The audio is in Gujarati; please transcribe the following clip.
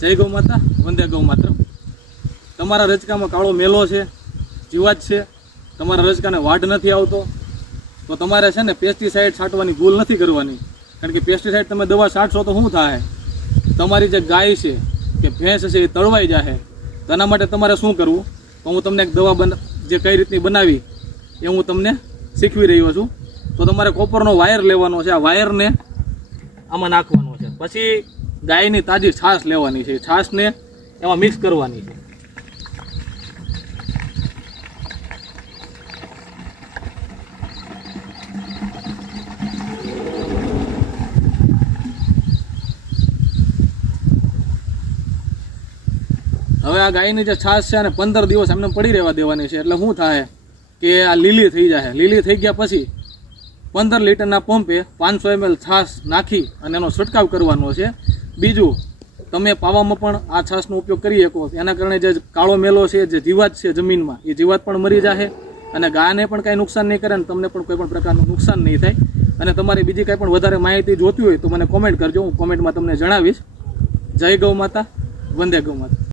જય ગૌ માતા, વંદે ગૌ માતા। તમારા રજકામાં કાળો મેલો છે, જીવાત છે, તમારા રજકાને વાઢ નથી આવતો, તો તમારે છે ને પેસ્ટિસાઇડ છાંટવાની ભૂલ નથી કરવાની। કારણ કે પેસ્ટિસાઇડ તમે દવા છાંટશો તો શું થાય, તમારી જે ગાય છે કે ભેંસ છે એ તળવાઈ જશે। તેના માટે તમારે શું કરવું, તો હું તમને એક દવા જે કઈ રીતની બનાવી એ હું તમને શીખવી રહ્યો છું। તો તમારે કોપરનો વાયર લેવાનો છે, આ વાયરને આમાં નાખવાનો છે, પછી ગાયની તાજી છાશ લેવાની છે, છાશને એમાં મિક્સ કરવાની છે। હવે આ ગાયની જે છાશ છે અને 15 દિવસ એમને પડી રહેવા દેવાની છે। એટલે શું થાય કે આ લીલી થઈ જાય। લીલી થઈ ગયા પછી 15 લીટરના પંપે 500 ml છાશ નાખી અને એનો છંટકાવ કરવાનો છે। બીજું, તમે પાવામાં પણ આ છાશનો ઉપયોગ કરી શકો। એના કારણે જે કાળો મેલો છે, જે જીવાત છે જમીનમાં, એ જીવાત પણ મરી જશે અને ગાયને પણ કાંઈ નુકસાન નહીં કરે અને તમને પણ કોઈ પણ પ્રકારનું નુકસાન નહીં થાય। અને તમારે બીજી કાંઈ પણ વધારે માહિતી જોતી હોય તો મને કોમેન્ટ કરજો, હું કોમેન્ટમાં તમને જણાવીશ। જય ગૌ માતા, વંદે ગૌ માતા।